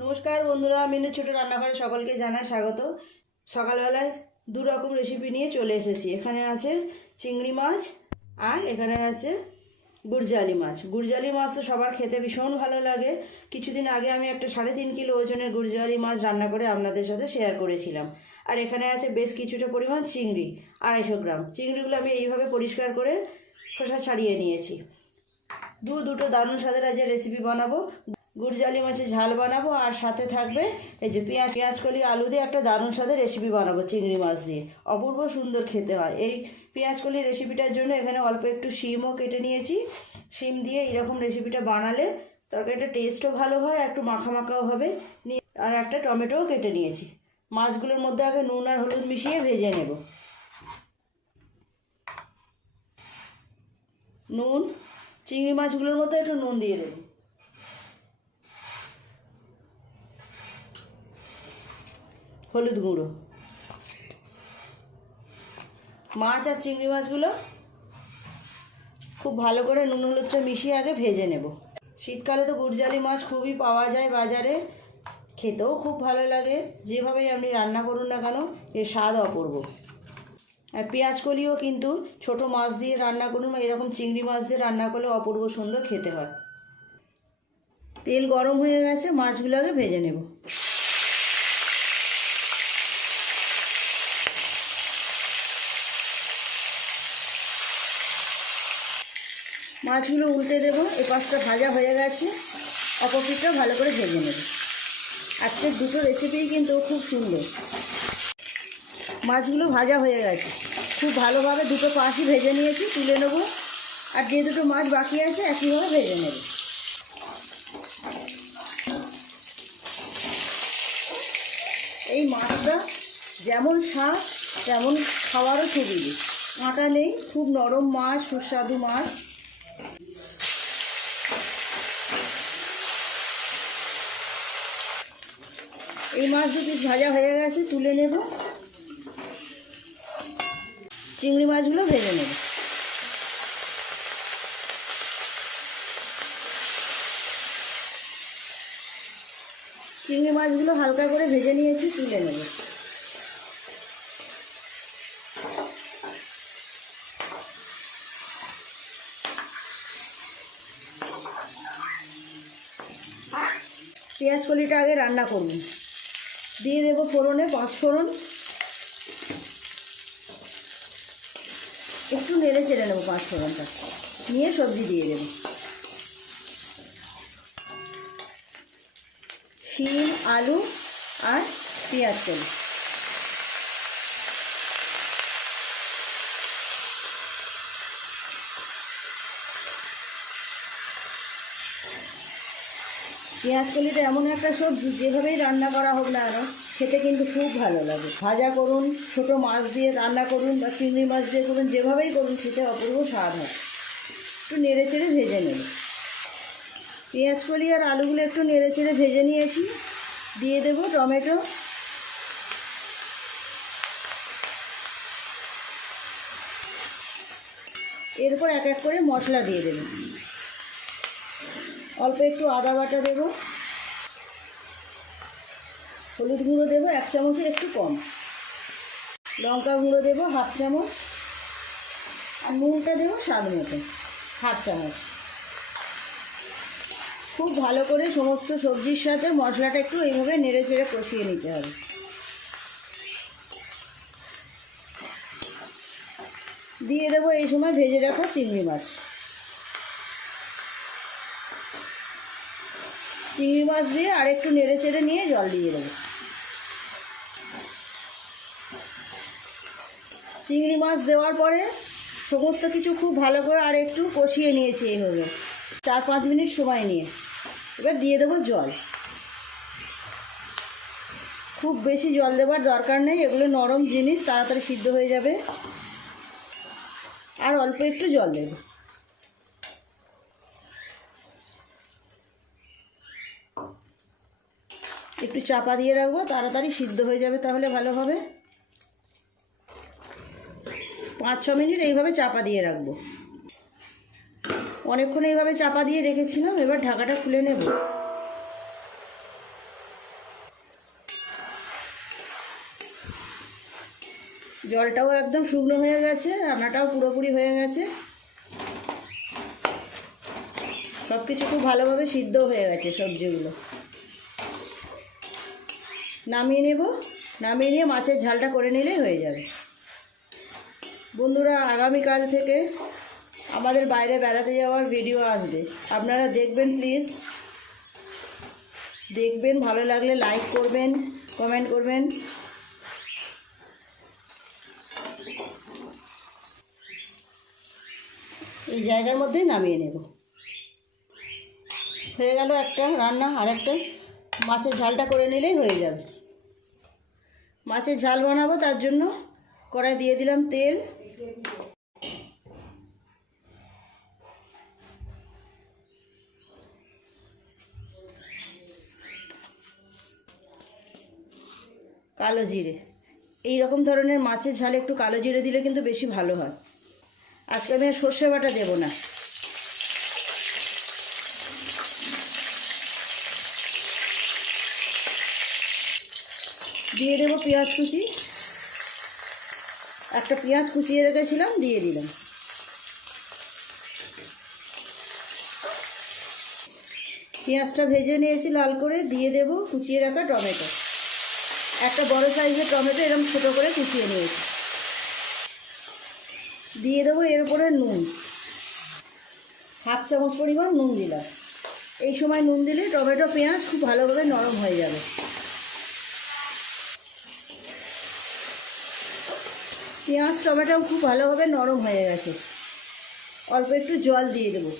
नमस्कार बंधुरा मिनू छोटो रान्नाघरे सकलके जानाई स्वागत। सकालबेलाय दु रकम रेसिपि निये चले एसेछि। एखाने आछे चिंगड़ी माछ और एखाने आछे गुड़जाली माछ। गुड़जाली माछ तो सबार खेते भीषण भालो लागे। किछुदिन आगे आमि एकटा 3.5 किलो ओजनेर गुड़जाली माछ रान्ना करे आपनादेर साथे शेयार करेछिलाम। और एखाने आछे बेश किछुटा परिमाण चिंगड़ी 250 ग्राम। चिंगड़िगुलो आमि एइभाবে परिष्कार करे खोसा छाड़िये निয়েছি। दुटो दारुण स्वादेर आज रेसिपि बानाबो। गुड़जाली माछेर झाल बानाबो और साथे थाकबे এই যে পেঁয়াজ কলি आलू দিয়ে একটা দারুণ স্বাদের রেসিপি বানাবো চিংড়ি মাছ দিয়ে। অপূর্ব সুন্দর খেতে হয়। এই পেঁয়াজ কলি রেসিপিটার জন্য এখানে অল্প একটু শিমও কেটে নিয়েছি। শিম দিয়ে এরকম রেসিপিটা বানালে তরকারিটা টেস্টও ভালো হয়, একটু মাখা মাখাও হবে। আর একটা টমেটোও কেটে নিয়েছি। মাছগুলোর মধ্যে আগে নুন আর হলুদ মিশিয়ে ভেজে নেব। নুন, চিংড়ি মাছগুলোর মধ্যে একটু নুন দিয়ে দেব। হলুদ গুঁড়ো। মাছ আর চিংড়ি মাছগুলো খুব ভালো করে নুন হলুদটা মিশিয়ে আগে ভেজে নেব। শীতকালে তো গুড়জালি মাছ খুবই পাওয়া যায় বাজারে, খেতেও খুব ভালো লাগে। যেভাবেই আপনি রান্না করুন না কেন এর স্বাদ অপূর্ব। আর পেঁয়াজ কলিও কিন্তু ছোট মাছ দিয়ে রান্না করুন বা এরকম চিংড়ি মাছ দিয়ে রান্না করলে অপূর্ব সুন্দর খেতে হয়। তেল গরম হয়ে গেছে, মাছগুলো আগে ভেজে নেব। মাছগুলো উল্টে দেব। এই পাশটা ভাজা হয়ে গেছে, অপর পিঠটা ভালো করে ভেজে নেব। আজকের দুটো রেসিপিই কিন্তু খুব সুন্দর। মাছগুলো ভাজা হয়ে গেছে, খুব ভালোভাবে দুটো পাশই ভেজে নিয়েছি, তুলে নেব। আর যে দুটো মাছ বাকি আছে একইভাবে ভেজে নেব। এই মাছটা যেমন স্বাদ তেমন খাওয়ারও সুবিধে। কাঁটা নেই, খুব নরম মাছ, সুস্বাদু মাছ। এই মাছ দুটি ভাজা হয়ে গেছে, তুলে নেব। চিংড়ি মাছগুলো ভেজে নেব। চিংড়ি মাছগুলো হালকা করে ভেজে নিয়েছি, তুলে নেব। পেঁয়াজ কলিটা আগে রান্না করব। দিয়ে দেব ফোড়নে 5 ফোড়ন। একটু নেড়ে চেড়ে নেব 5 ফোড়নটা, নিয়ে সবজি দিয়ে দেব। শিম, আলু আর পেঁয়াজ কলি। পেঁয়াজ কলিটা এমন একটা সবজি যেভাবেই রান্না করা হোক না কেন খেতে কিন্তু খুব ভালো লাগে। ভাজা করুন, ছোটো মাছ দিয়ে রান্না করুন বা চিংড়ি মাছ দিয়ে করুন, যেভাবেই করুন খেতে অপূর্ব স্বাদ হয়। একটু নেড়ে চেড়ে ভেজে নেব। পেঁয়াজ কলি আর আলুগুলো একটু নেড়ে চেড়ে ভেজে নিয়েছি। দিয়ে দেব টমেটো। এরপর এক এক করে মশলা দিয়ে দেব। অল্প একটু আদা বাটা দেব। হলুদ গুঁড়ো দেবো 1 চামচের একটু কম। লঙ্কা গুঁড়ো দেবো 1/2 চামচ। আর নুনটা দেবো স্বাদ মতো 1/2 চামচ। খুব ভালো করে সমস্ত সবজির সাথে মশলাটা একটু এইভাবে নেড়ে চেড়ে কষিয়ে নিতে হবে। দিয়ে দেবো এই সময় ভেজে রাখা চিংড়ি মাছ। চিংড়ি মাছ দিয়ে আর একটু নেড়ে চেড়ে নিয়ে জল দিয়ে দেবো। চিংড়ি মাছ দেওয়ার পরে সমস্ত কিছু খুব ভালো করে আর একটু কষিয়ে নিয়েছি এইভাবে 4-5 মিনিট সময় নিয়ে। এবার দিয়ে দেবো জল। খুব বেশি জল দেওয়ার দরকার নেই, এগুলো নরম জিনিস, তাড়াতাড়ি সিদ্ধ হয়ে যাবে। আর অল্প একটু জল দেব। একটু চাপা দিয়ে রাখবো, তাড়াতাড়ি সিদ্ধ হয়ে যাবে, তাহলে ভালো হবে। 5-6 মিনিট এইভাবে চাপা দিয়ে রাখবো। অনেকক্ষণ এইভাবে চাপা দিয়ে রেখেছিলাম। এবার ঢাকাটা খুলে নেব। জলটাও একদম শুকনো হয়ে গেছে, রান্নাটাও পুরোপুরি হয়ে গেছে, সব কিছু খুব ভালোভাবে সিদ্ধ হয়ে গেছে সবজিগুলো। নামিয়ে নেব, নামিয়ে নিয়ে মাছের ঝালটা করে নিলেই হয়ে যাবে। বন্ধুরা, আগামীকাল থেকে আমাদের বাইরে বেড়াতে যাওয়ার ভিডিও আসবে, আপনারা দেখবেন প্লিজ। দেখবেন, ভালো লাগলে লাইক করবেন, কমেন্ট করবেন। এই জায়গার মধ্যেই নামিয়ে নেব। হয়ে গেল একটা রান্না, আর একটা মাছের ঝালটা করে নিলেই হয়ে যাবে। মাছের ঝাল বানাবো, তার জন্য কড়াই দিয়ে দিলাম তেল। কালো জিরে, এই রকম ধরনের মাছের ঝালে একটু কালো জিরে দিলে কিন্তু বেশি ভালো হয়। আজকে আমি আর সর্ষে বাটা দেবো না। দিয়ে দেবো পেঁয়াজ কুচি, একটা পেঁয়াজ কুচিয়ে রেখেছিলাম, দিয়ে দিলাম। পেঁয়াজটা ভেজে নিয়েছি লাল করে, দিয়ে দেবো কুচিয়ে রাখা টমেটো। একটা বড় সাইজের টমেটো এরকম ছোটো করে কুচিয়ে নিয়েছি। দিয়ে দেবো এর উপরে নুন, 1/2 চামচ পরিমাণ নুন দিলাম। এই সময় নুন দিলে টমেটো পেঁয়াজ খুব ভালোভাবে নরম হয়ে যাবে। পেঁয়াজ টমেটোও খুব ভালোভাবে নরম হয়ে গেছে। অল্প একটু জল দিয়ে দেবো,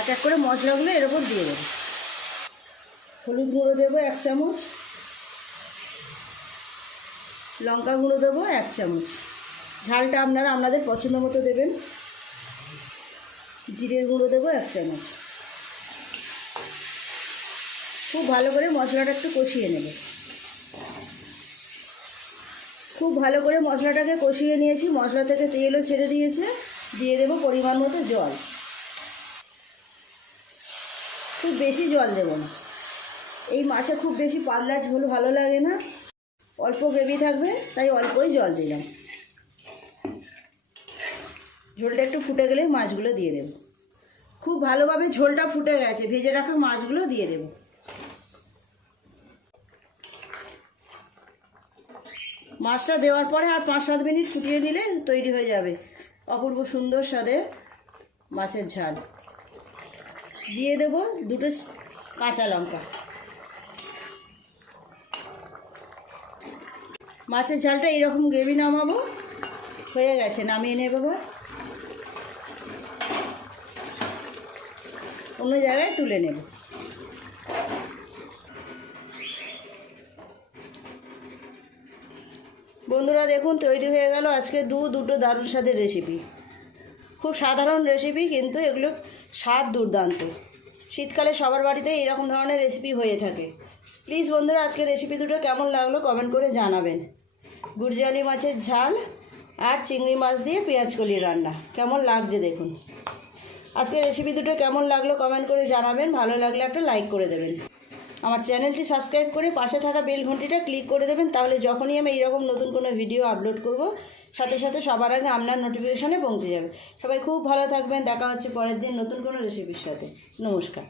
এক এক করে মশলাগুলো এর ওপর দিয়ে দেবো। হলুদ গুঁড়ো দেবো 1 চামচ, লঙ্কা গুঁড়ো দেবো 1 চামচ, ঝালটা আপনারা আপনাদের পছন্দ মতো দেবেন। জিরের গুঁড়ো দেবো 1 চামচ। খুব ভালো করে মশলাটা একটু কষিয়ে নেব। খুব ভালো করে মশলাটাকে কষিয়ে নিয়েছি, মশলা থেকে তেলও ছেড়ে দিয়েছে। দিয়ে দেবো পরিমাণ মতো জল, খুব বেশি জল দেবো না। এই মাছে খুব বেশি পাতলা ঝোল ভালো লাগে না, অল্প গ্রেভি থাকবে, তাই অল্পই জল দিলাম। ঝোলটা একটু ফুটে গেলে মাছগুলো দিয়ে দেব। খুব ভালোভাবে ঝোলটা ফুটে গেছে, ভেজে রাখা মাছগুলো দিয়ে দেব। মাছটা দেওয়ার পরে আর 5-7 মিনিট ফুটিয়ে নিলে তৈরি হয়ে যাবে অপূর্ব সুন্দর স্বাদের মাছের ঝাল। দিয়ে দেব 2 কাঁচা লঙ্কা। মাছের ঝালটা এইরকম গ্রেভি নামাবো। হয়ে গেছে, নামিয়ে নেব। এবার অন্য জায়গায় তুলে নেব। বন্ধুরা দেখুন, তৈরি হয়ে গেল আজকে দুটো দারুণ স্বাদের রেসিপি। খুব সাধারণ রেসিপি, কিন্তু এগুলো স্বাদ দুর্দান্ত। শীতকালে সবার বাড়িতে এইরকম ধরনের রেসিপি হয়ে থাকে। প্লিজ বন্ধুরা, আজকে রেসিপি দুটো কেমন লাগলো কমেন্ট করে জানাবেন। গুরজালি মাছের ঝাল আর চিংড়ি মাছ দিয়ে পেঁয়াজকলি রান্না কেমন লাগছে দেখুন। আজকে রেসিপি দুটো কেমন লাগলো কমেন্ট করে জানাবেন। ভালো লাগলে একটা লাইক করে দেবেন। আমার চ্যানেলটি সাবস্ক্রাইব করে পাশে থাকা বেল ঘন্টিটা ক্লিক করে দেবেন, তাহলে যখনই আমি এইরকম নতুন কোনো ভিডিও আপলোড করব সাথে সাথে সবার আগে আপনার নোটিফিকেশানে পৌঁছে যাবে। সবাই খুব ভালো থাকবেন। দেখা হচ্ছে পরের দিন নতুন কোনো রেসিপির সাথে। নমস্কার।